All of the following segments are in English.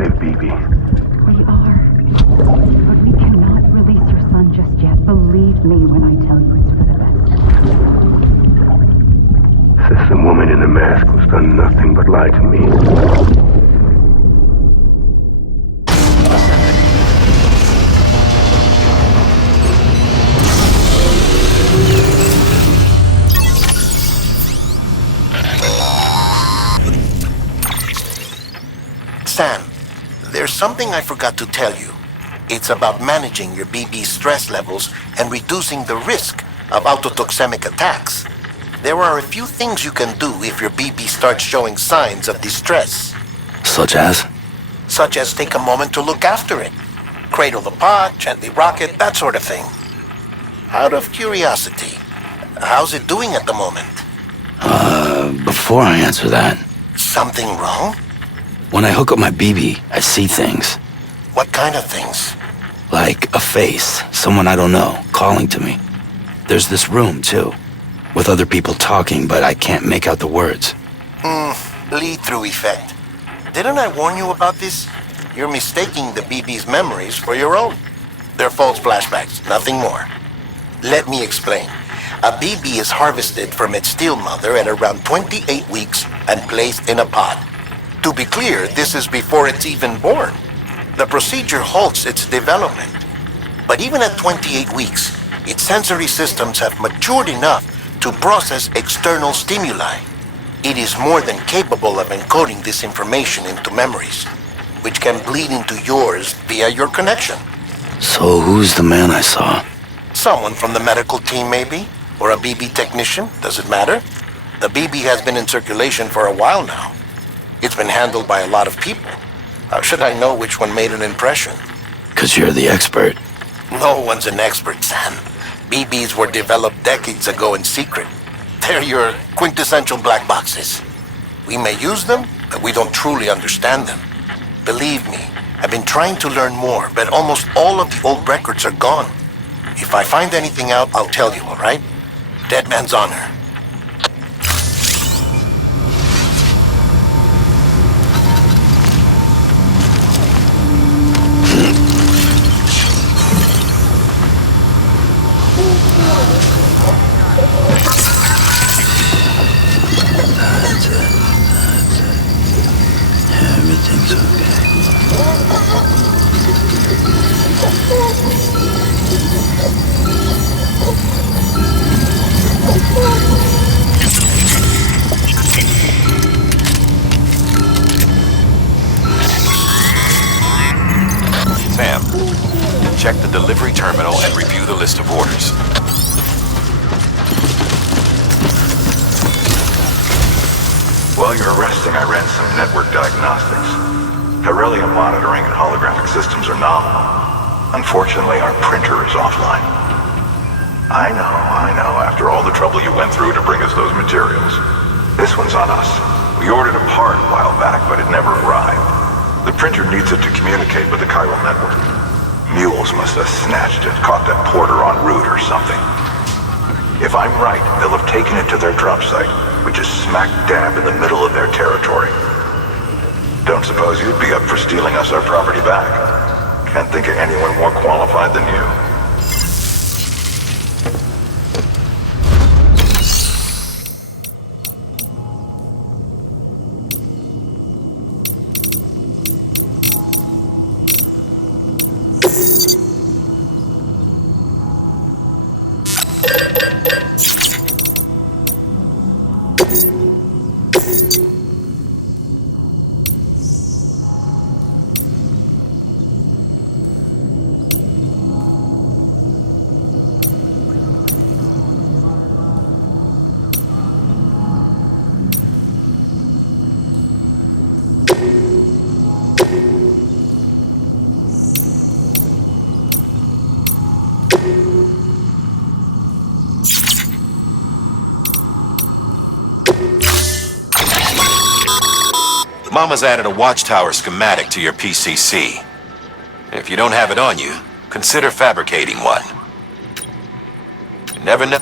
save BB. We are. But we cannot release your son just yet. Believe me when I tell you it's for the best. Says the woman in the mask who's done nothing but lie to me. Sam, there's something I forgot to tell you. It's about managing your BB stress levels and reducing the risk of autotoxemic attacks. There are a few things you can do if your BB starts showing signs of distress. Such as? Such as take a moment to look after it. Cradle the pot, gently rock it, that sort of thing. Out of curiosity, how's it doing at the moment? Before I answer that, Something wrong? when I hook up my BB, I see things. What kind of things? Like a face, someone I don't know, calling to me. There's this room, too, with other people talking, but I can't make out the words. Lead-through effect. Didn't I warn you about this? You're mistaking the BB's memories for your own. They're false flashbacks, nothing more. Let me explain. A BB is harvested from its steel mother at around 28 weeks and placed in a pod. To be clear, this is before it's even born. The procedure halts its development. But even at 28 weeks, its sensory systems have matured enough to process external stimuli. It is more than capable of encoding this information into memories, which can bleed into yours via your connection. So who's the man I saw? Someone from the medical team, maybe? Or a BB technician? Does it matter? The BB has been in circulation for a while now. It's been handled by a lot of people. How should I know which one made an impression? 'Cause you're the expert. No one's an expert, Sam. BBs were developed decades ago in secret. They're your quintessential black boxes. We may use them, but we don't truly understand them. Believe me, I've been trying to learn more, but almost all of the old records are gone. If I find anything out, I'll tell you, all right? Dead man's honor. Everything's okay. Sam, check the delivery terminal and review the list of orders. While you're resting, I ran some network diagnostics. Beryllium monitoring and holographic systems are nominal. Unfortunately, our printer is offline. I know, after all the trouble you went through to bring us those materials. This one's on us. We ordered a part a while back, but it never arrived. The printer needs it to communicate with the chiral network. Mules must have snatched it, caught that porter en route or something. If I'm right, they'll have taken it to their drop site, which is smack dab in the middle of their territory. Don't suppose you'd be up for stealing us our property back? Can't think of anyone more qualified than you. Mama's added a watchtower schematic to your PCC. If you don't have it on you, consider fabricating one. You never know.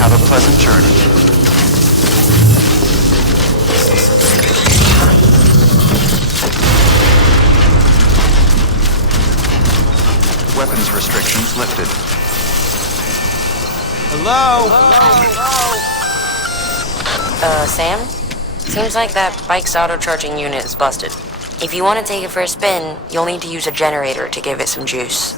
Have a pleasant journey. Weapons restrictions lifted. Hello? Sam? Seems like that bike's auto-charging unit is busted. If you want to take it for a spin, you'll need to use a generator to give it some juice.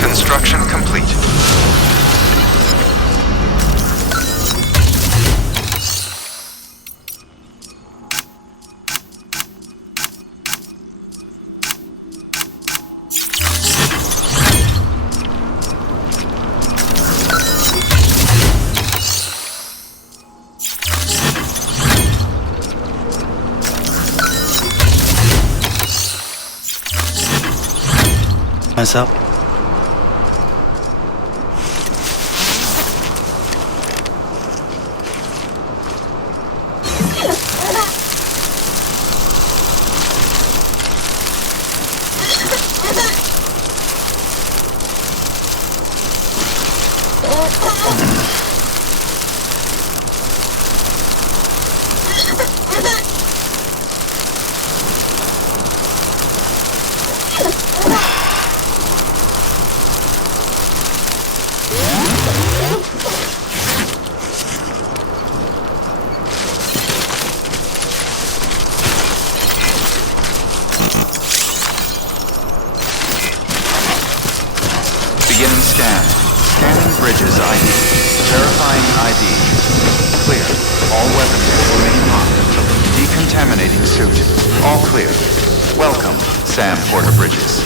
Construction complete. Myself. Beginning scan. Scanning bridges ID. Verifying ID. Clear. All weapons will remain locked. Decontaminating suit. All clear. Welcome, Sam Porter Bridges.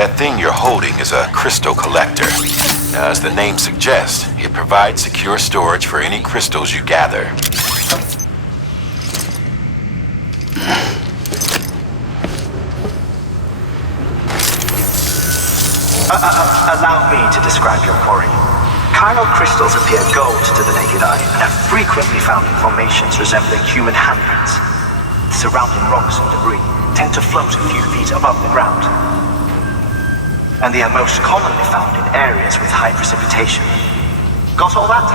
That thing you're holding is a crystal collector. Now, as the name suggests, it provides secure storage for any crystals you gather. Allow me to describe your quarry. Chiral crystals appear gold to the naked eye and are frequently found in formations resembling human handprints. The surrounding rocks and debris tend to float a few feet above the ground. And they are most commonly found in areas with high precipitation. Got all that?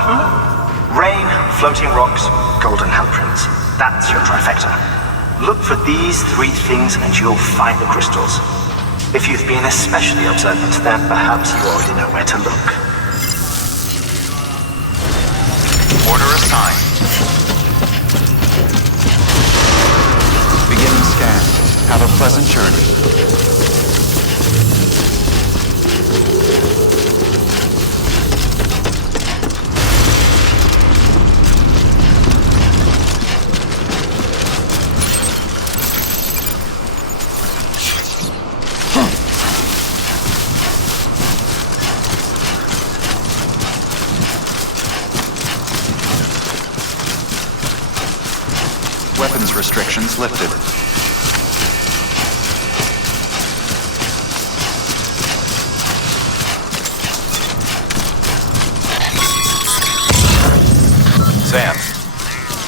Rain, floating rocks, golden handprints. That's your trifecta. Look for these three things and you'll find the crystals. If you've been especially observant, then perhaps you already know where to look. Order assigned. Beginning scan. Have a pleasant journey. Weapons restrictions lifted. Sam,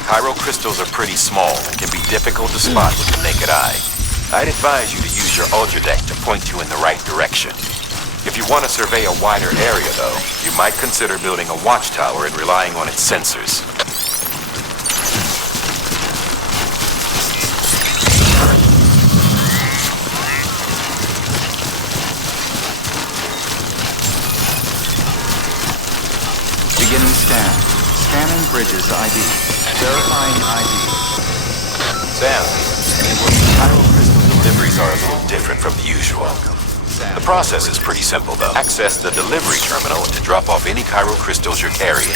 Cairo crystals are pretty small and can be difficult to spot with the naked eye. I'd advise you to use your ultra deck to point you in the right direction. If you want to survey a wider area, though, you might consider building a watchtower and relying on its sensors. Beginning scan. Scanning bridges ID. Verifying ID. Sam, Cairo crystal deliveries are a little different from the usual. The process is pretty simple, though. Access the delivery terminal to drop off any Cairo crystals you're carrying.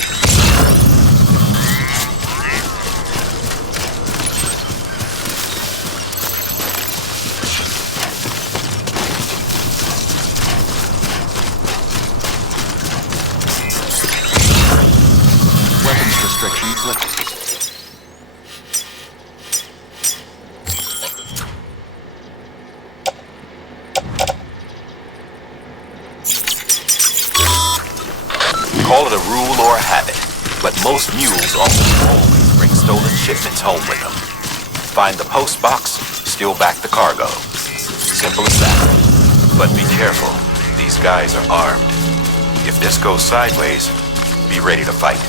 Weapons restrictions lifted. Call it a rule or a habit, but most mules almost always bring stolen shipments home with them. Find the post box, steal back the cargo. Simple as that. But be careful, these guys are armed. If this goes sideways, be ready to fight.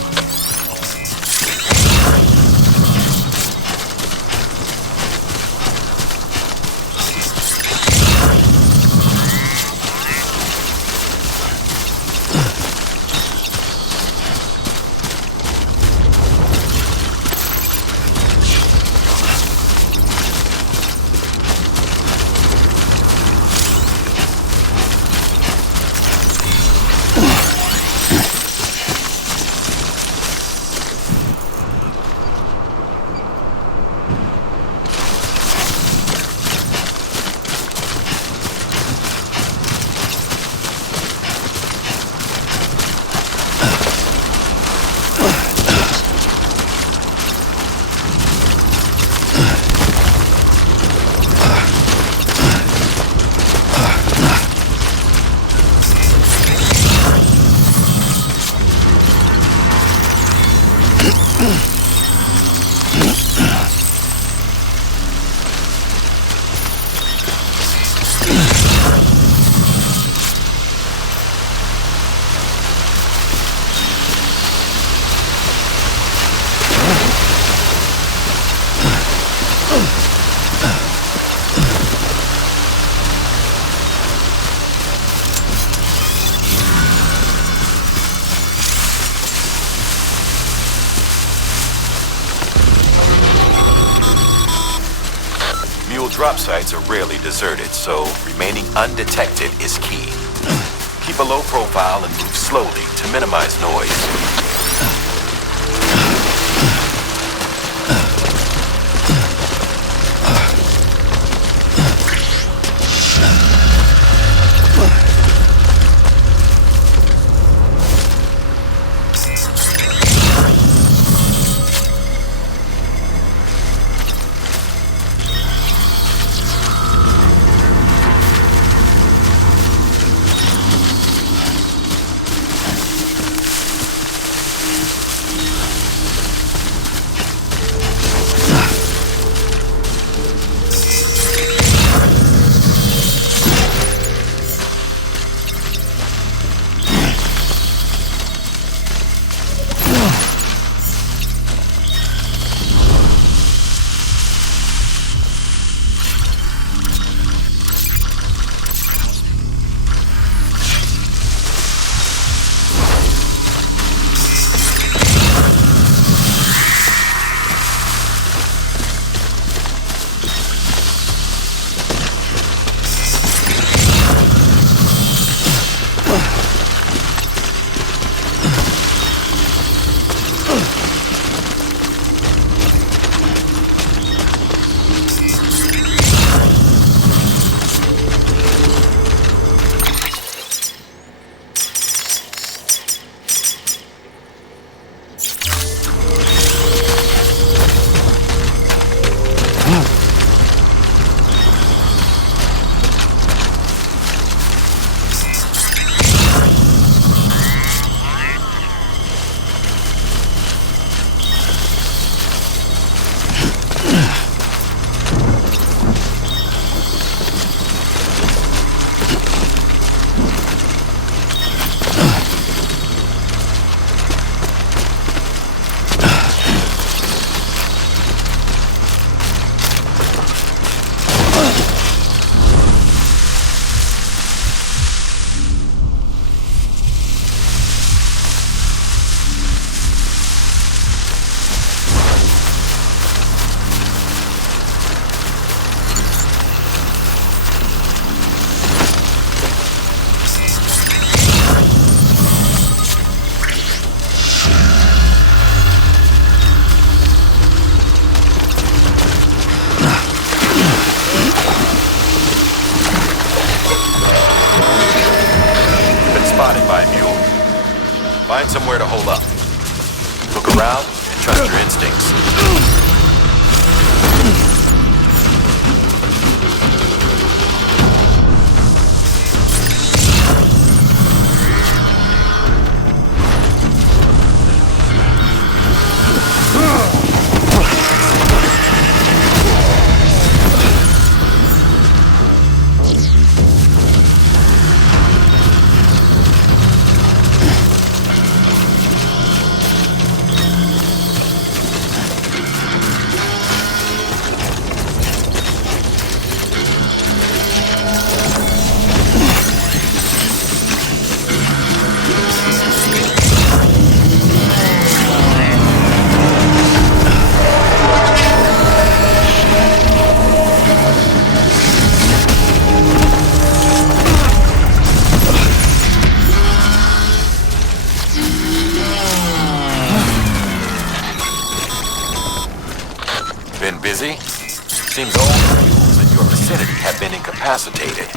Drop sites are rarely deserted, so remaining undetected is key. Keep a low profile and move slowly to minimize noise. somewhere to hold up. Look around and trust your instincts. Been busy? Seems all the mules in your vicinity have been incapacitated.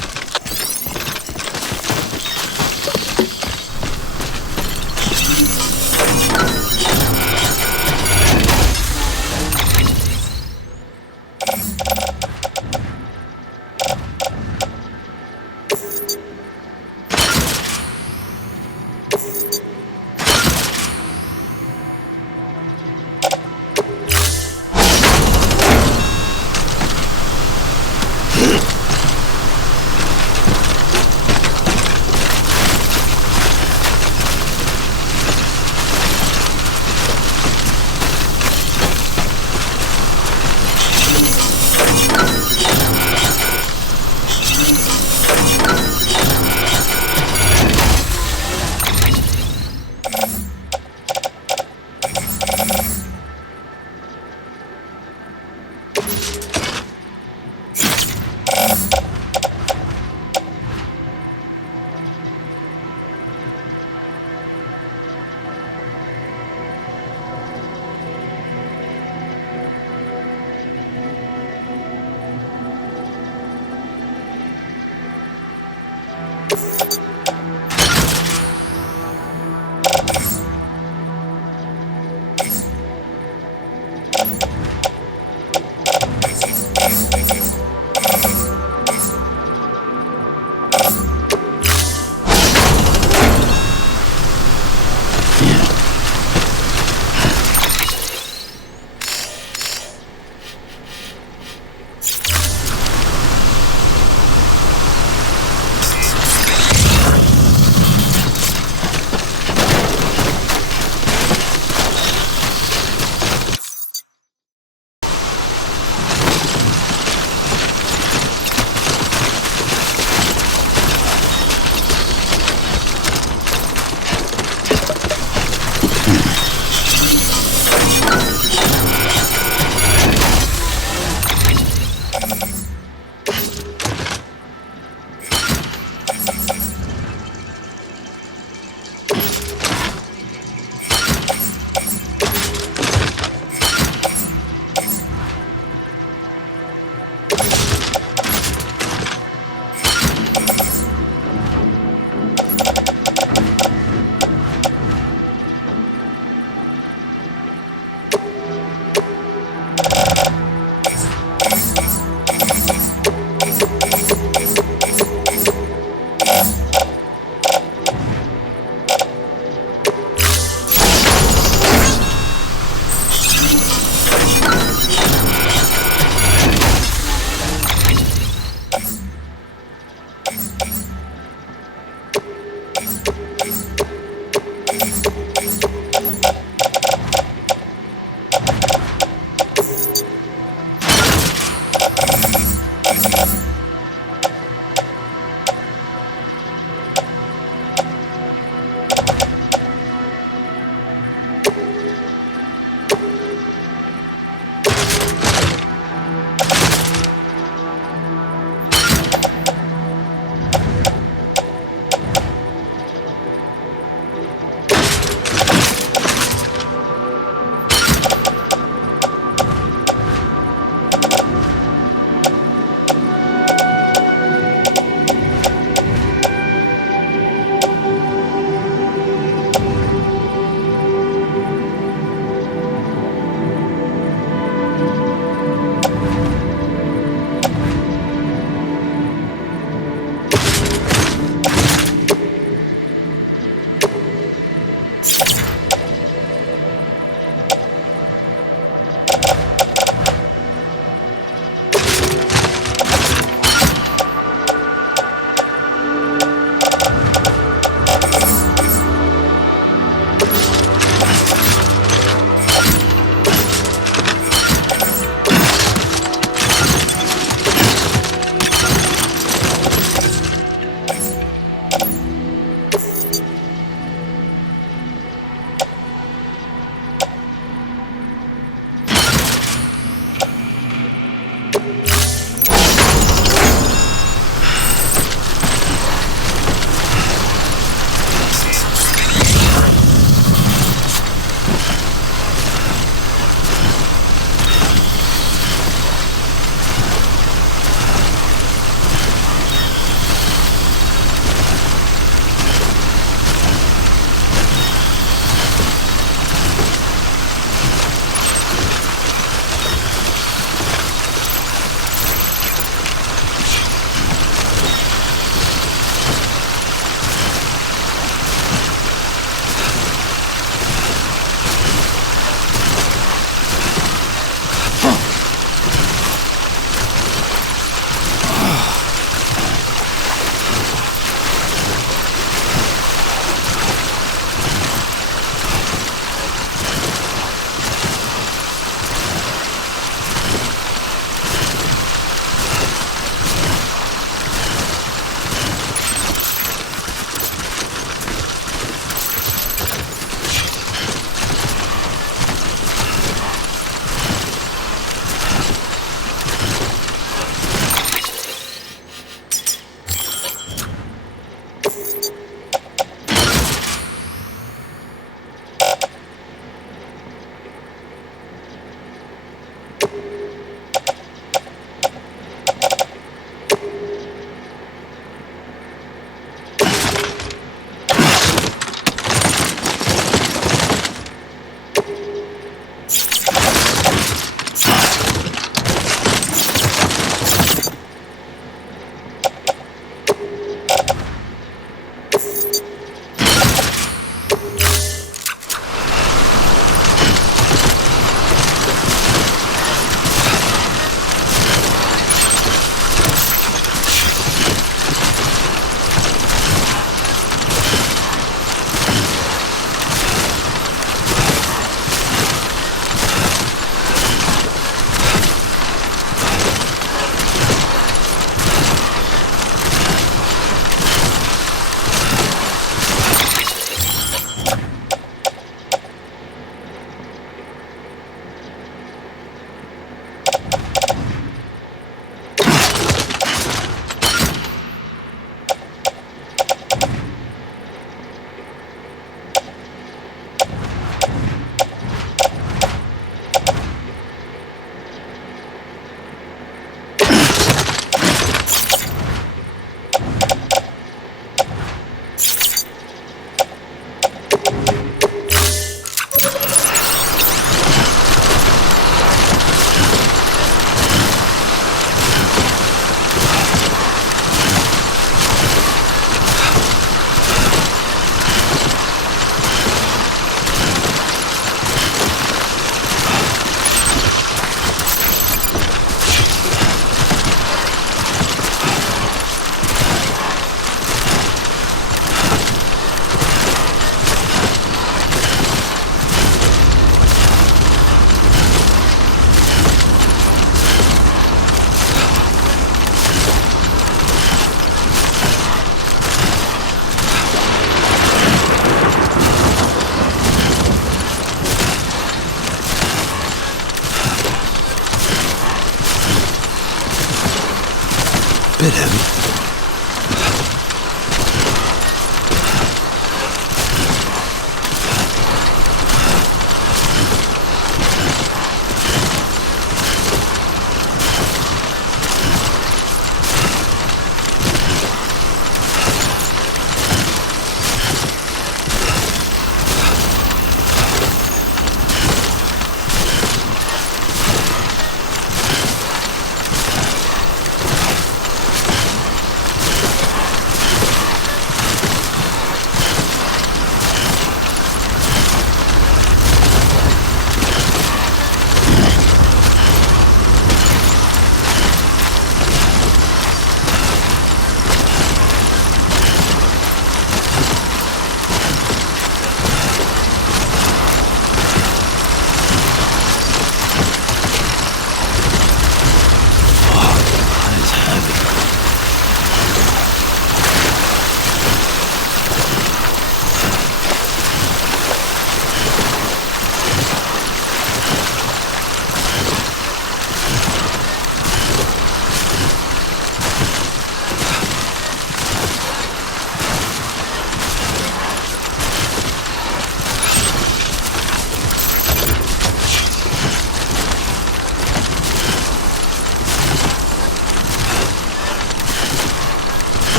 bit heavy.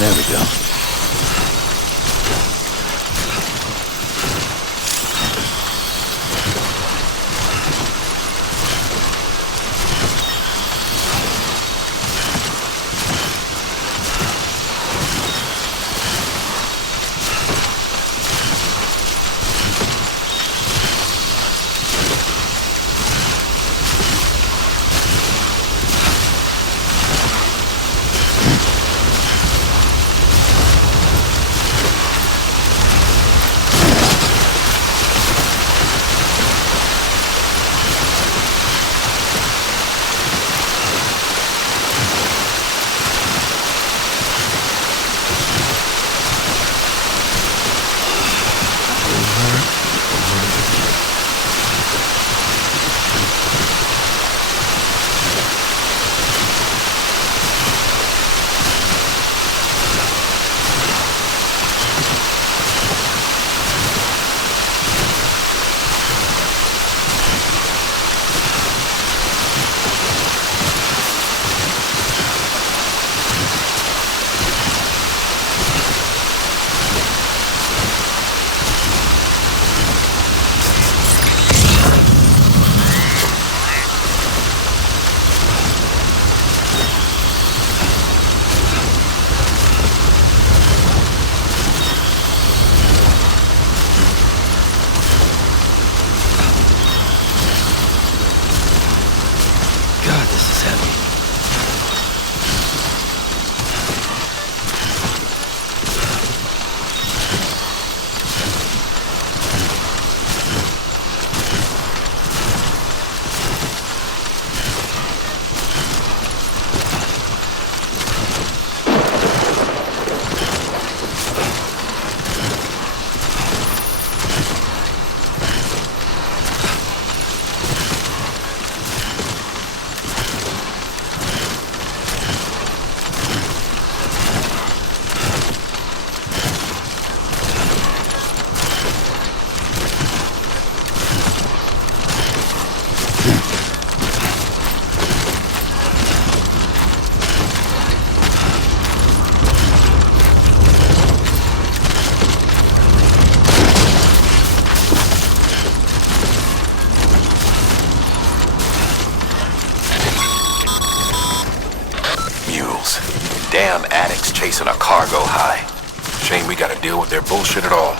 There we go. Damn addicts chasing a cargo high. Shame we gotta deal with their bullshit at all.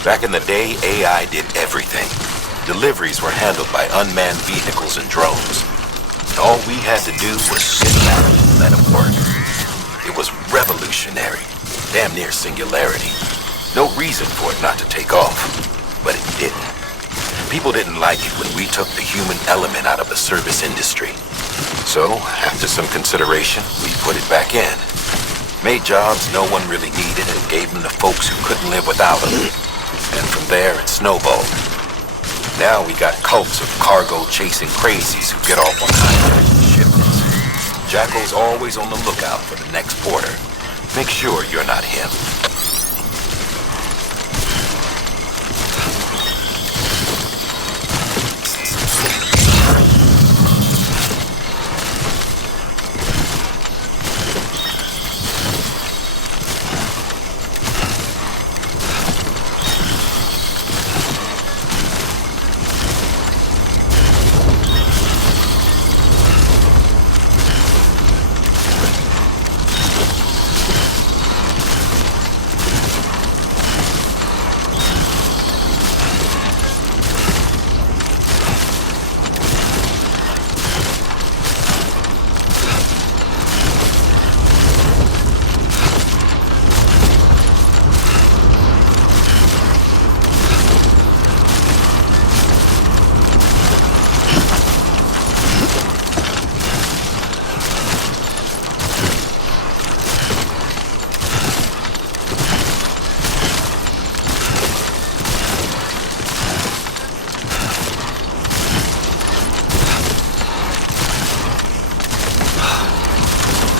Back in the day, AI did everything. Deliveries were handled by unmanned vehicles and drones. All we had to do was sit back and let them work. It was revolutionary, damn near singularity. No reason for it not to take off, but it didn't. People didn't like it when we took the human element out of the service industry. So, after some consideration, we put it back in. Made jobs no one really needed and gave them to folks who couldn't live without them. And from there, it snowballed. Now we got cults of cargo-chasing crazies who get off on hijacking shipments. Jackal's always on the lookout for the next porter. Make sure you're not him.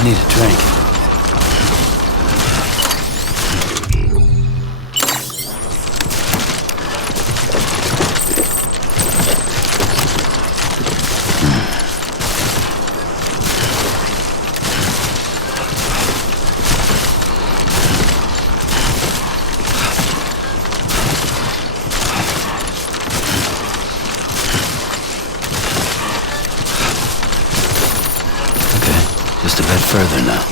I need a drink. Just a bit further now.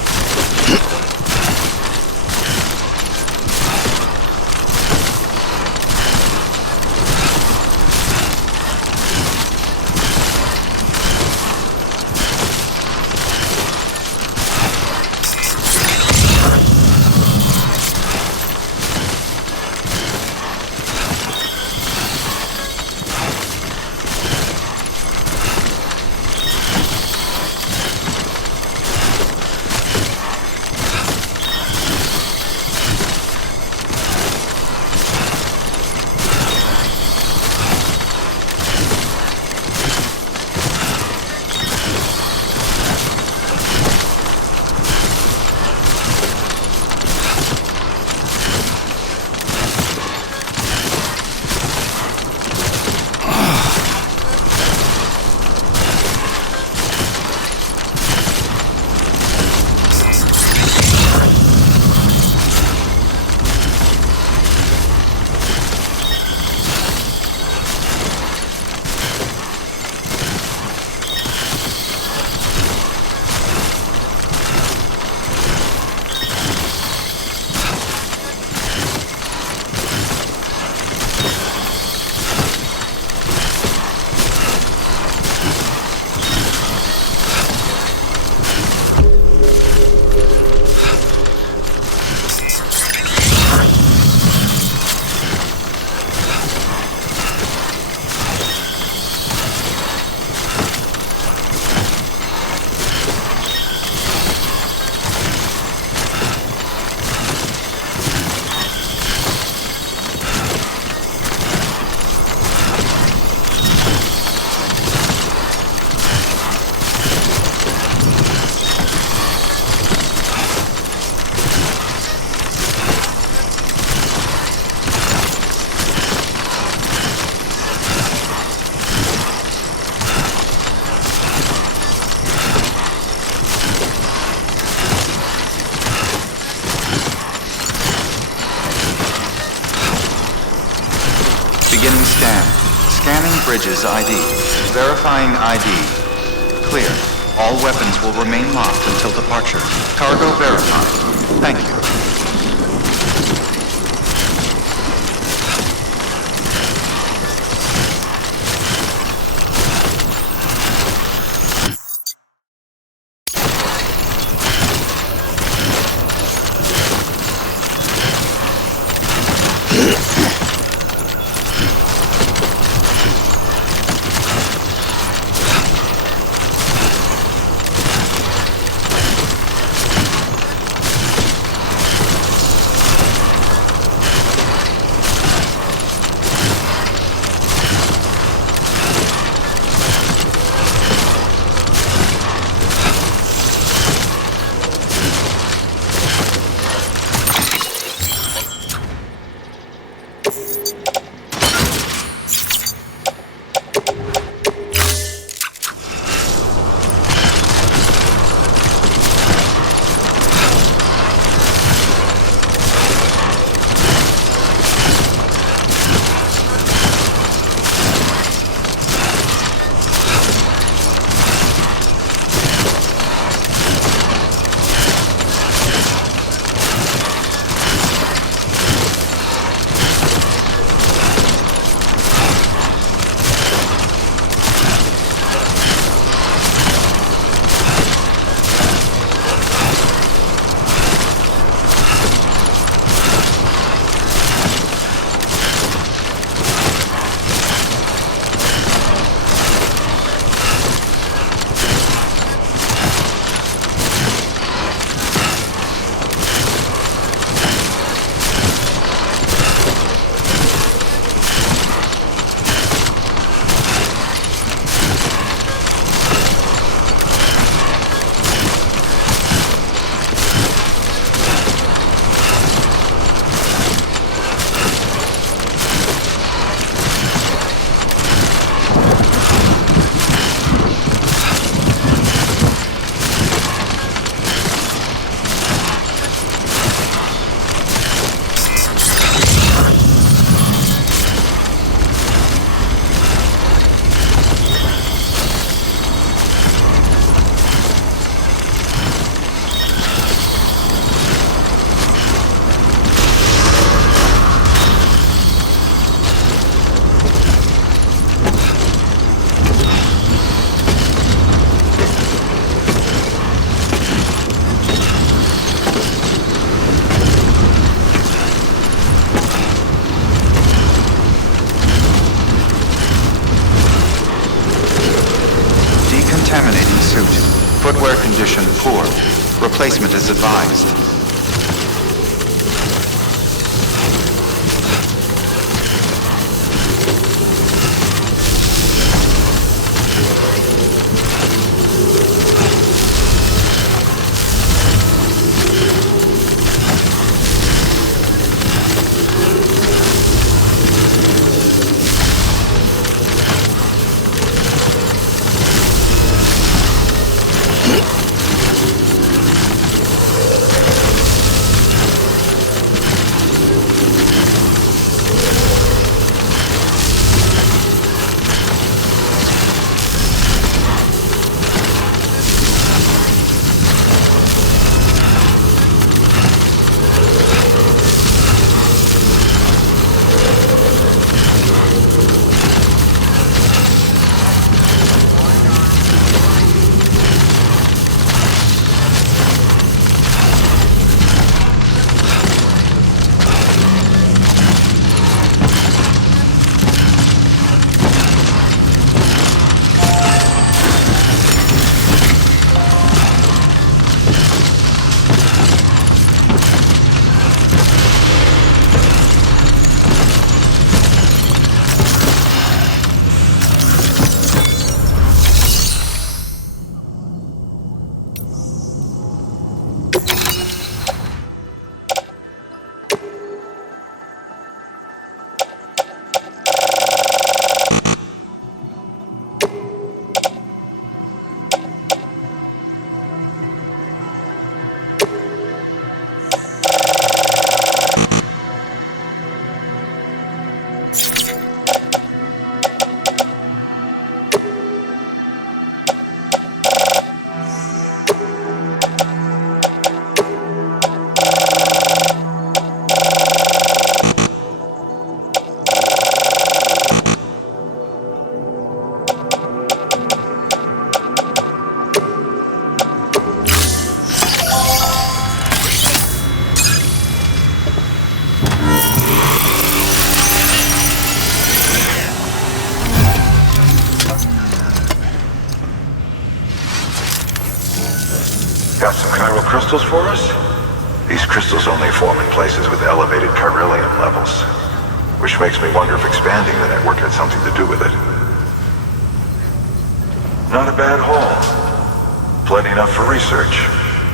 Beginning scan. Scanning bridges ID. Verifying ID. Clear. All weapons will remain locked until departure. Cargo verified. Thank you. Contaminating suit. Footwear condition poor. Replacement is advised. crystals for us? These crystals only form in places with elevated chiralium levels, which makes me wonder if expanding the network had something to do with it. Not a bad haul. Plenty enough for research.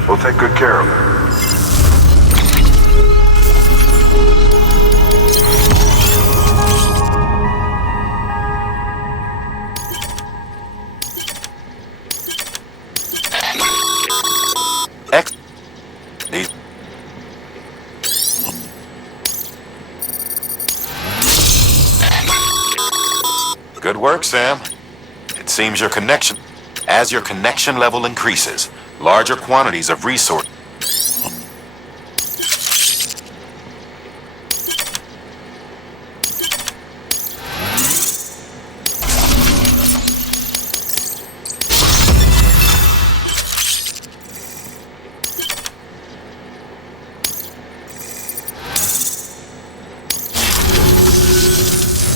We'll take good care of it. Good work, Sam. It seems as your connection level increases, larger quantities of resource.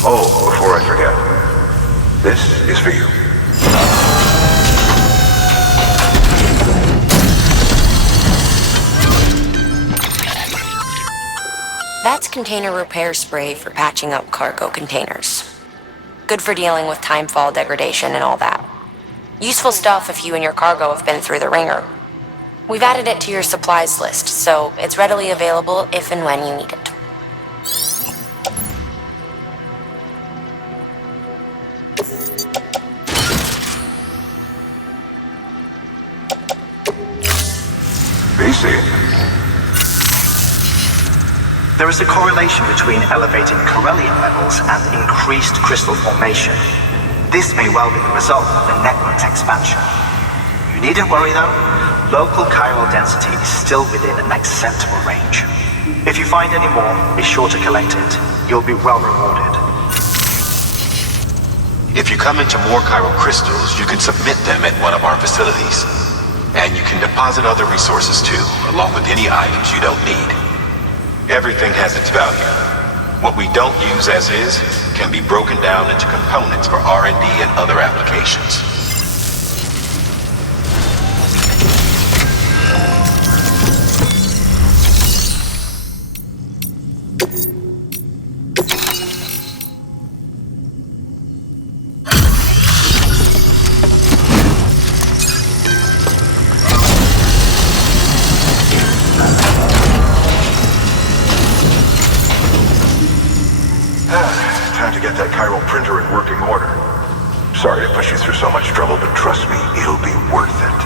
Oh, before I forget, this is for you. That's container repair spray for patching up cargo containers. Good for dealing with timefall degradation and all that. Useful stuff if you and your cargo have been through the ringer. We've added it to your supplies list, so it's readily available if and when you need it. There is a correlation between elevated chiralium levels and increased crystal formation. This may well be the result of the network's expansion. You needn't worry though, local chiral density is still within an acceptable range. If you find any more, be sure to collect it. You'll be well rewarded. If you come into more chiral crystals, you can submit them at one of our facilities. And you can deposit other resources too, along with any items you don't need. Everything has its value. What we don't use as is can be broken down into components for R&D and other applications. Time to get that chiral printer in working order. Sorry to push you through so much trouble, but trust me, it'll be worth it.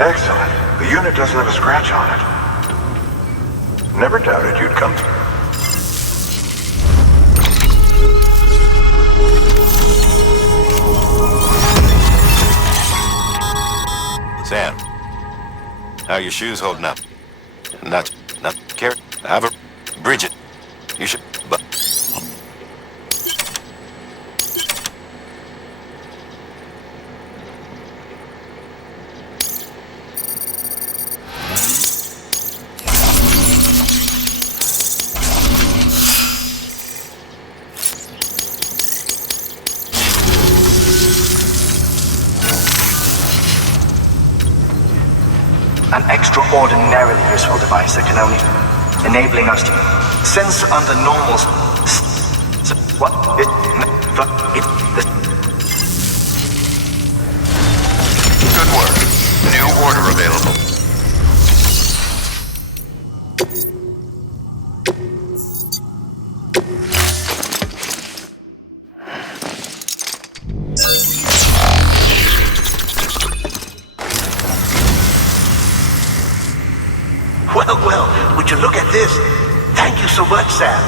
Excellent. The unit doesn't have a scratch on it. Never doubted you'd come through. Sam, how are your shoes holding up? Not care. Have a Bridget. You should. But An extraordinarily useful device that can only enabling us to sense under normal what it Good work. New order available. Well, would you look at this? Thank you so much, Sam.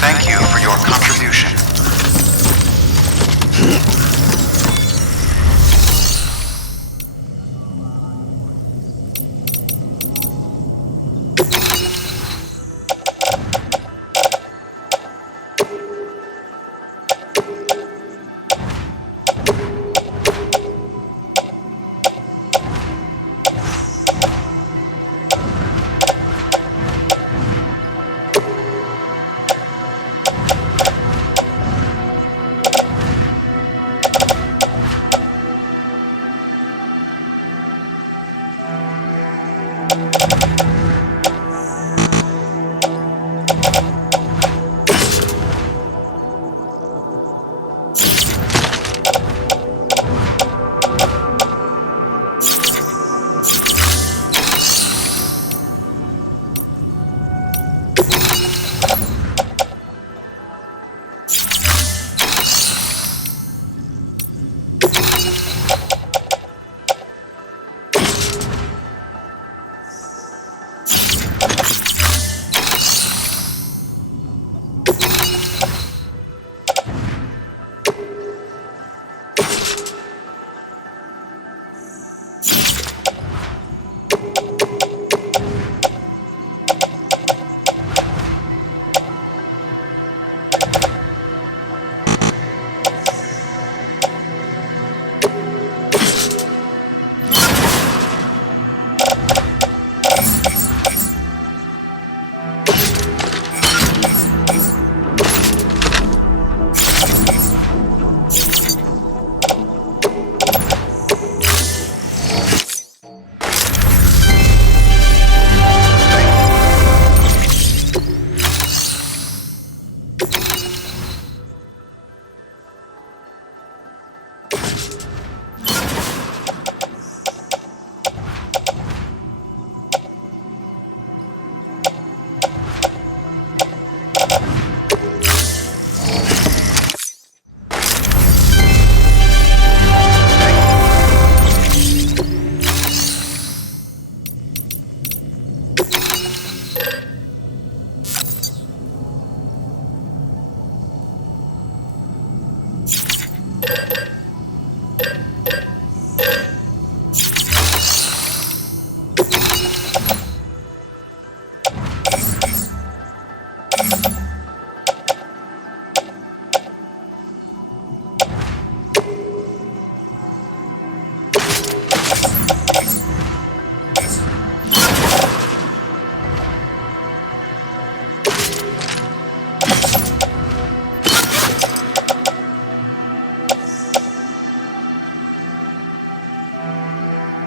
Thank you for your contribution.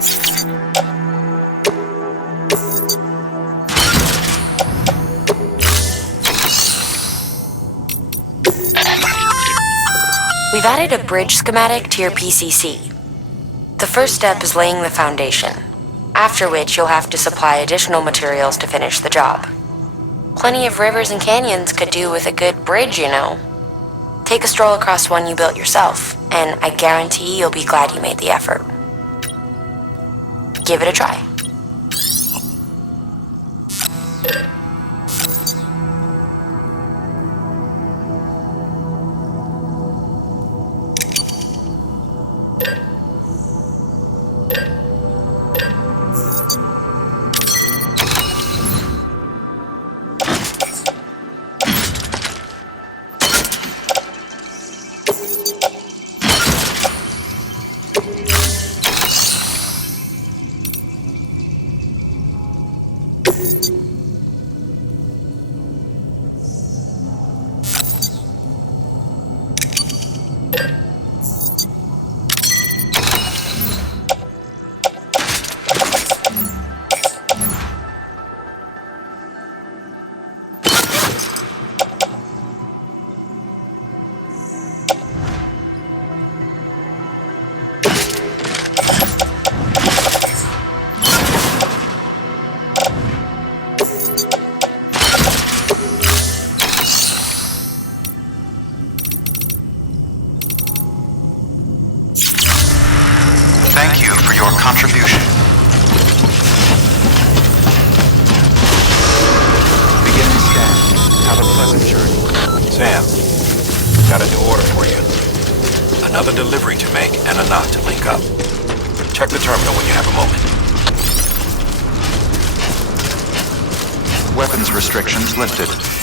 We've added a bridge schematic to your PCC. The first step is laying the foundation, after which you'll have to supply additional materials to finish the job. Plenty of rivers and canyons could do with a good bridge, you know. Take a stroll across one you built yourself, and I guarantee you'll be glad you made the effort. Give it a try. Thank you for your contribution. Beginning scan. Have a pleasant journey. Sam, got a new order for you. Another delivery to make and a knot to link up. Check the terminal when you have a moment. Weapons restrictions lifted.